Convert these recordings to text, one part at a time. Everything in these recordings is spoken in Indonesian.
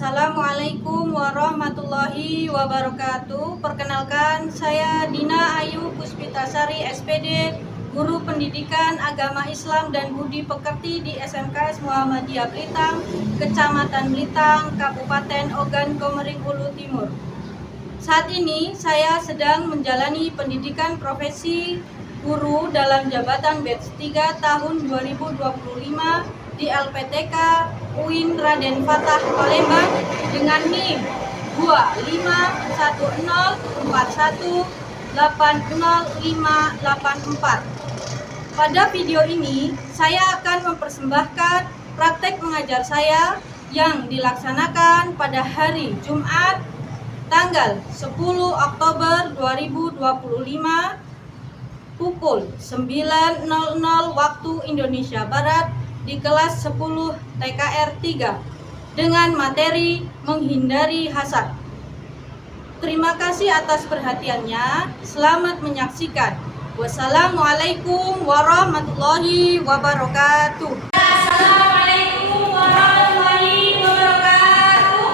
Assalamualaikum warahmatullahi wabarakatuh. Perkenalkan, saya Dina Ayu Puspitasari SPD, Guru Pendidikan Agama Islam dan Budi Pekerti di SMKS Muhammadiyah Blitang, Kecamatan Blitang, Kabupaten Ogan Komering Ulu Timur. Saat ini saya sedang menjalani pendidikan profesi guru dalam jabatan batch 3 tahun 2025 di LPTK UIN Raden Fatah Palembang dengan NIM 25104180584. Pada video ini saya akan mempersembahkan praktek mengajar saya yang dilaksanakan pada hari Jumat tanggal 10 Oktober 2025 pukul 9.00 waktu Indonesia Barat di kelas 10 TKR 3 dengan materi menghindari hasad. Terima kasih atas perhatiannya. Selamat menyaksikan. Wassalamualaikum warahmatullahi wabarakatuh. Assalamualaikum warahmatullahi wabarakatuh.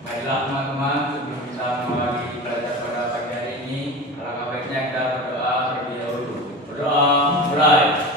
Baiklah teman-teman, sebelum kita mulai belajar pada pagi hari ini, alangkah baiknya kita berdoa terlebih dahulu. Berdoa mulai.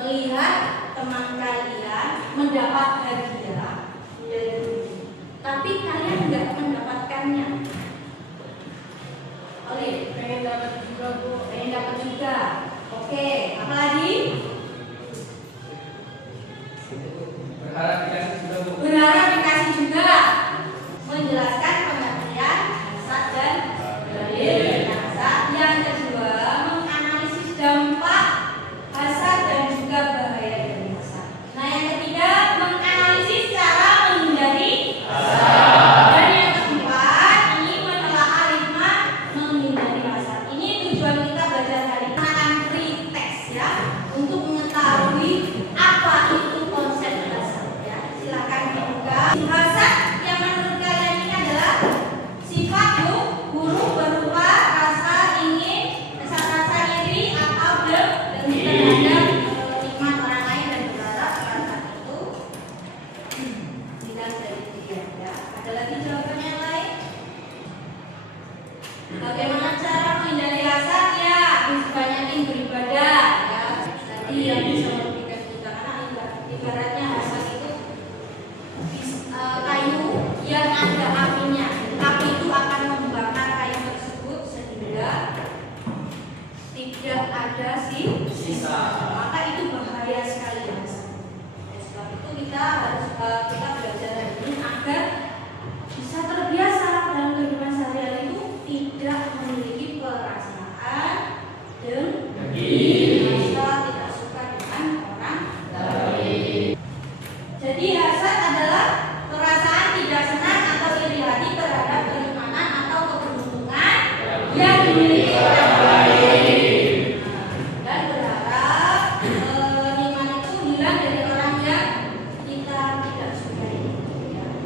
Melihat teman kalian mendapat hadiah dari guru, tapi kalian nggak mendapatkannya. Oke, pengen dapat juga Bu, pengen dapat juga. Oke, apa lagi? Berharap dikasih juga Bu. Berharap dikasih juga. Menjelaskan pengertian hasad dan dalil hasad. Yang kedua, menganalisis dampak hasad dan juga bahaya dari hasad. Nah, yang ketiga, menganalisis cara menghindari hasad. Dan yang keempat, ini menelaah hikmah menghindari hasad. Ini tujuan kita belajar hari ini. Bagaimana cara menghindari hasad? Ya, banyakin beribadah ya. Tadi yang bisa merugikan kita karena ibaratnya hasad itu kayu yang ada apinya. Api itu akan membakar kayu tersebut sehingga tidak ada sisa. Maka itu bahaya sekali hasad. Sebab itu kita harus belajar dari ini agar bisa terbiasa dalam kehidupan sehari-hari itu tidak memiliki perasaan dengki, tidak suka dengan orang lain. Jadi hasad adalah perasaan tidak senang atau iri hati terhadap keimanan atau keberuntungan yang dimiliki orang lain. Dan berharap iman itu hilang dari orang yang kita tidak sukai.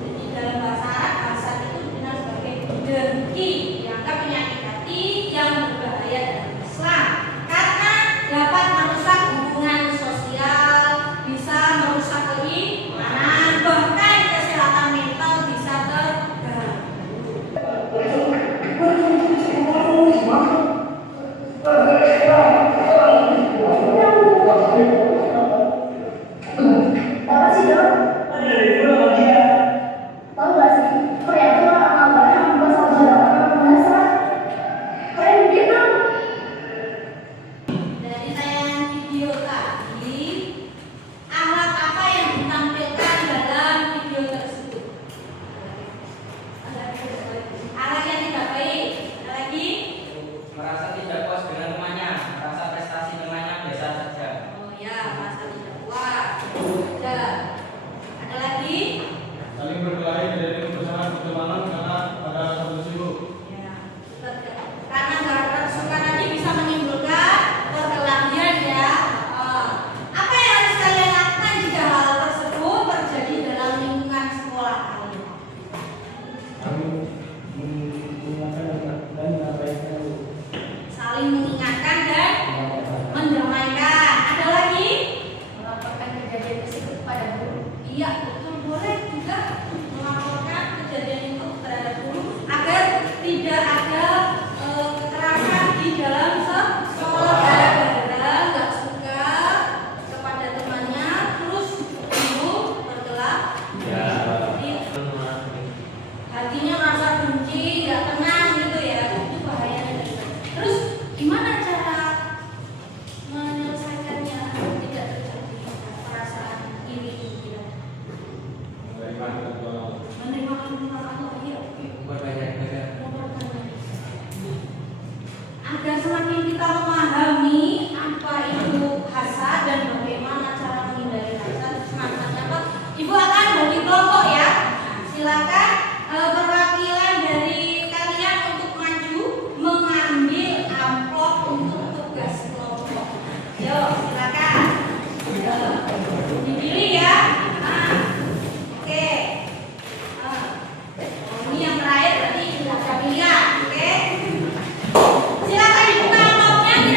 Jadi dalam bahasa Arab hasad itu dikenal sebagai dengki, dianggap penyakit hati yang berbahaya dalam Islam karena dapat merusak hubungan sosial, bisa merusak keimanan, bahkan kesehatan mental bisa terganggu. Apa sih dok? Tahu gak sih? Korea itu orang Abraham bahasa orang bahasa Korea mungkin dong. Dari tayangan video tadi, akhlak apa yang ditampilkan dalam video tersebut? Akhlak yang tidak baik. Ada lagi? Merasa tidak puas dengan temannya, merasa prestasi temannya biasa saja. Oh ya, merasa tidak puas. Ada lagi? Saling berkelahi dari pasangan pertemanan karena ada satu sibuk. Ya, karena nggak suka tadi bisa menimbulkan perkelahian ya. Apa yang harus kalian lakukan jika hal tersebut terjadi dalam lingkungan sekolah kalian? Kami mengingatkan dan mengabaikan. Saling mengingatkan dan mendamaikan. Ada lagi? Melaporkan kejadian tersebut kepada guru. Iya, betul, boleh juga melaporkan kejadian itu kepada guru agar tidak ada kekerasan di dalam sekolah gara-gara nggak suka kepada temannya terus guru berkelahi. Hatinya merasa benci, nggak tenang gitu ya, itu bahayanya. Terus gimana cara menyelesaikannya agar tidak terjadi perasaan iri itu? Menerima kebenaran Allah ya. Agar semakin kita memahami apa itu hasad dan bagaimana cara menghindari hasad, semangatnya apa? Ibu akan bagi kelompok ya. Silakan perwakilan dari kalian untuk maju mengambil amplop untuk tugas kelompok. Yo, silakan. Dipilih ya. Oke. Ini yang terakhir berarti sudah ada pilihan, oke? Silakan dibuka amplopnya.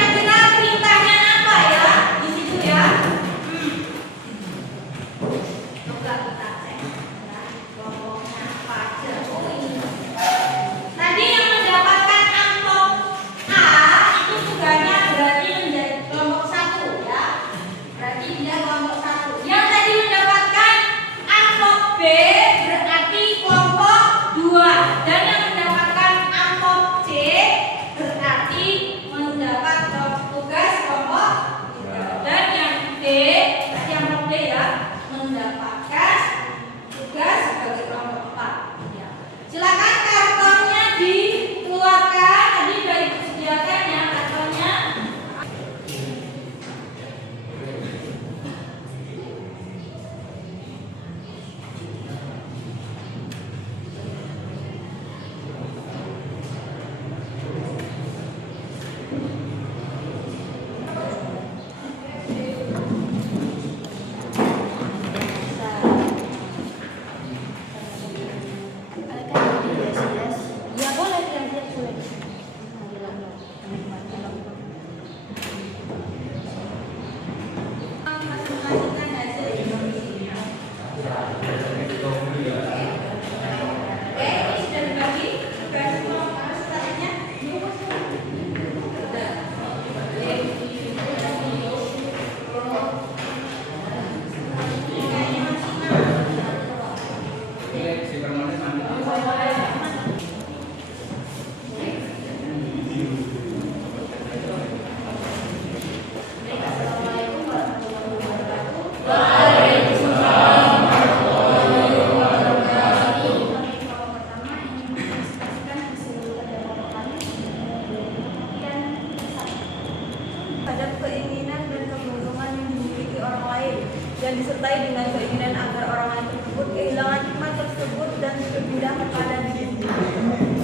yang disertai dengan keinginan agar orang lain tersebut kehilangan nikmat tersebut dan berpindah kepada diri sendiri.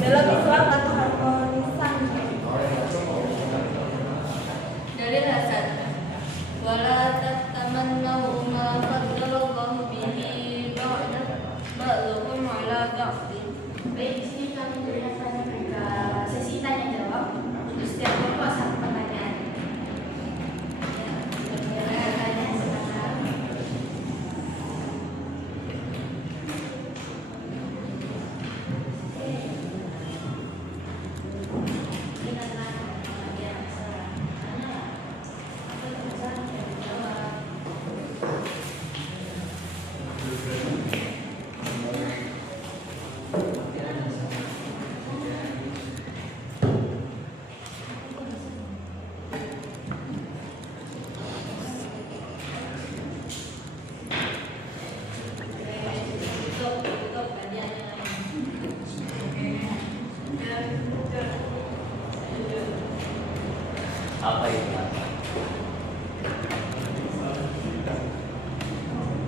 Dalam Islam atau harmonisan dari Hasan, wala tatamannau ma faddalallahu bihi ba'dakum ala ba'din. Baik, di sini kami melihatkan juga sesi tanya jawab untuk setiap kelompok satu pertanyaan. Ya, tanya silakan. Apa itu?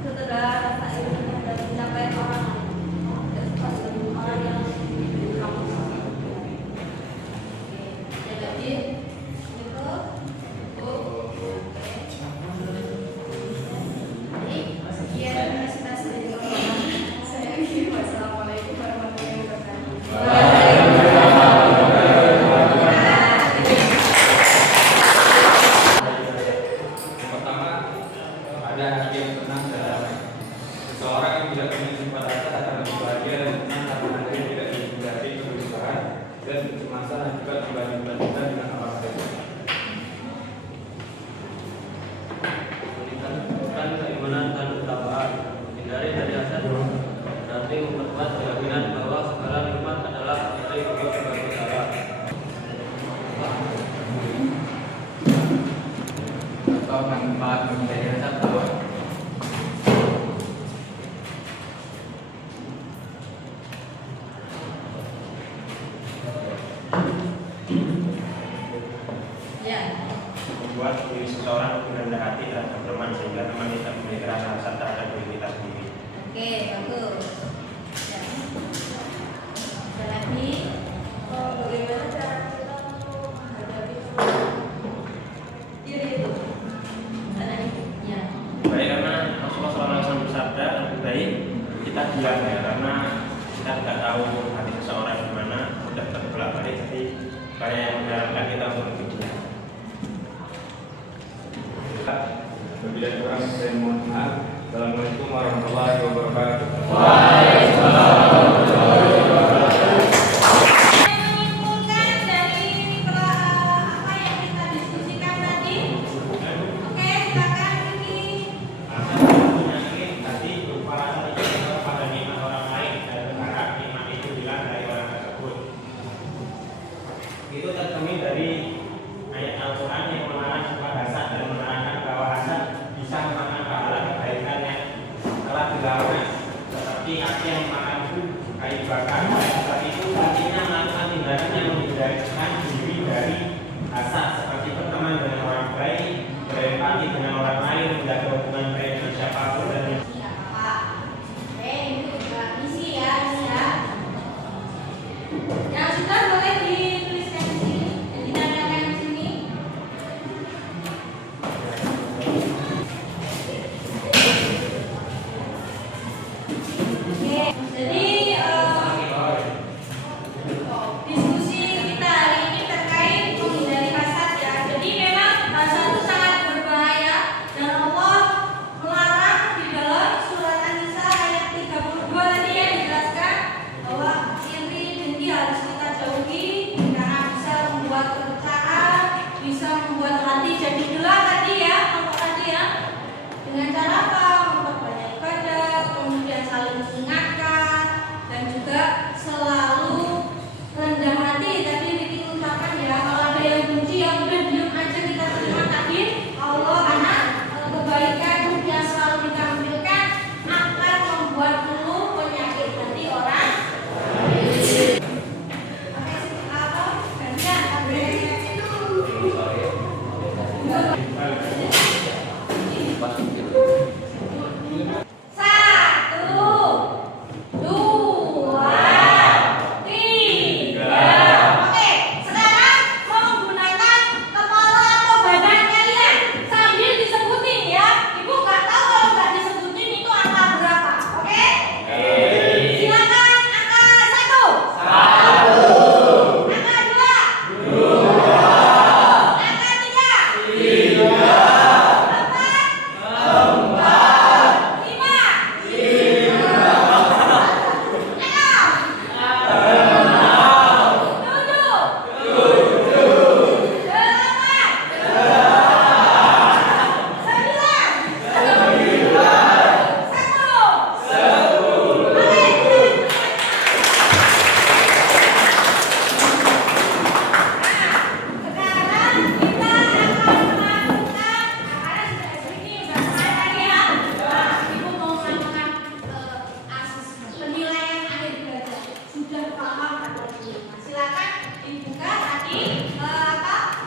setelah rasa iri dan penyampaian orang orang yang kamu. Jadi itu Sekian presentasi dari Bapak. Saya akhiri. Wassalamualaikum warahmatullahi wabarakatuh. Yang pertama, ada hati yang tenang dan damai. Seseorang yang tidak memiliki sifat rasa akan lebih bahagia dan tenang karena hati yang tidak diintimidasi kegelisahan dan kecemasan dan juga dibanding-bandingkan dengan orang lain. Meningkatkan keimanan dan ketakwaan. Hindari dari hasad, berarti memperkuat keyakinan bahwa segala nikmat adalah dari Allah Subhanahu wa Ta'ala. Atau manfaat menjadi rasa takwa. ya Membuat diri seseorang lebih rendah hati terhadap teman sehingga teman tidak memiliki rasa hasad terhadap diri kita sendiri. oke bagus. Ya. Ada lagi. Bagaimana cara kita untuk menghadapi diri itu? Ada lagi. Ya. Baik, karena Rasulullah SAW bersabda lebih baik kita diam ya, karena kita tidak tahu hati seseorang gimana, mudah terbelah balik, jadi banyak yang menyarankan kita untuk lebih diam. Apabila kurang saya mohon maaf. Assalamualaikum warahmatullahi wabarakatuh. Menyimpulkan dari apa yang kita diskusikan tadi. Oke, silakan Vicky. Penyakit tadi berupa rasa tidak suka pada nikmat orang lain dan berharap nikmat itu hilang dari orang tersebut. Itu tercermin dari ayat Al-Quran yang melarang sifat hasad dan menerangkan bahwa hasad bisa memakan pahala kebaikan yang telah dilakukan, seperti api yang memakan kayu bakar. Sebab itu artinya melakukan tindakan yang menghindarkan diri dari hasad, seperti berteman dengan orang baik, berempati dengan orang lain, menjaga hubungan baik dengan siapapun dan Iya, Pak. Ini juga isi ya, ini ya. Yang sudah boleh dituliskan di sini, ditandakan di sini. Oke, jadi diskusi kita hari ini terkait menghindari hasad ya. Jadi memang hasad itu sangat berbahaya dan Allah melarang di dalam surat An-Nisa ayat 32 tadi yang dijelaskan bahwa iri dengki harus kita jauhi karena bisa membuat perpecahan, bisa membuat hati jadi gelap tadi ya, kelompok tadi ya. Dengan cara apa? Memperbanyak ibadah, kemudian saling mengingatkan dan juga selalu rendah hati. Tadi Vicky ucapkan ya, kalau ada yang benci yang udah diam aja kita terima tadi. Allah karena kebaikan yang selalu ditampilkan akan membuat dulu penyakit hati orang. Oke, apa? Gantian.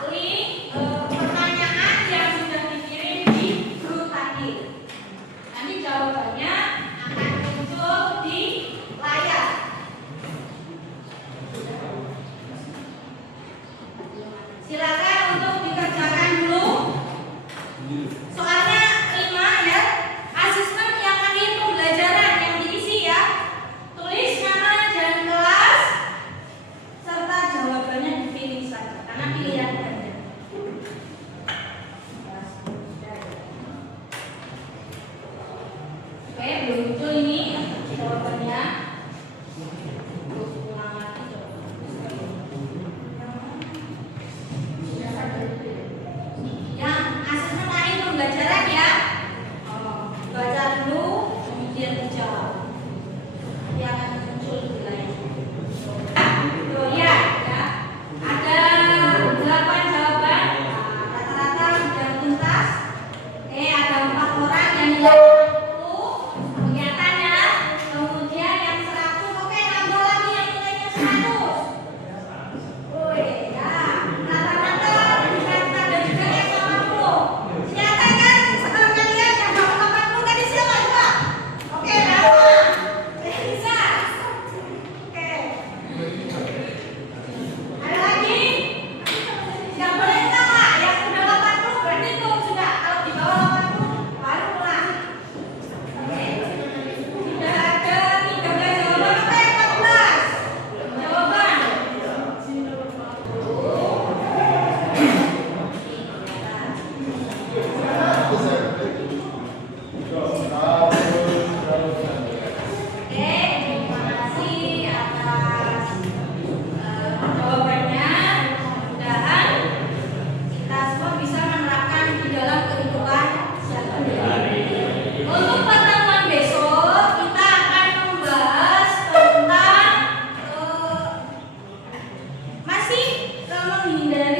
link pertanyaan yang sudah dikirim di grup tadi. Nanti jawabannya akan muncul di layar. Silakan untuk dikerjakan dulu. Soalnya 5 ya. Asesmen yang akhir pembelajaran yang diisi ya. Tulis nama dan kelas serta jawabannya dipilih saja karena pilihan ganda. Oke, belum muncul ini jawabannya. Ulang lagi yang asesmen akhir pembelajaran ya. Baca dulu kemudian dijawab. Nanti akan muncul di layar. Tuh lihat ya. Ada 8 jawaban. Rata-rata sudah tuntas. Ada 4 orang yang nilai 60. Kelihatan ya. Kemudian yang 100. Oke, nambah lagi yang nilainya 100. Woi, ya. Rata-rata dikatakan ada juga yang 80. Nyatakan sekarang kalian yang dapat 80 tadi siapa coba? Oke, nama. Bisa. Oke. Ada lagi? Yang boleh tahu yang sudah 80 berarti itu sudah. Kalau di bawah 80 baru pulang. Oke. Sudah ada 13 jawaban. Oke, 14 jawaban. Oke, terima kasih atas jawabannya. Mudah-mudahan kita semua bisa menerapkan di dalam kehidupan sehari-hari. Untuk pertemuan besok kita akan membahas tentang masih menghindari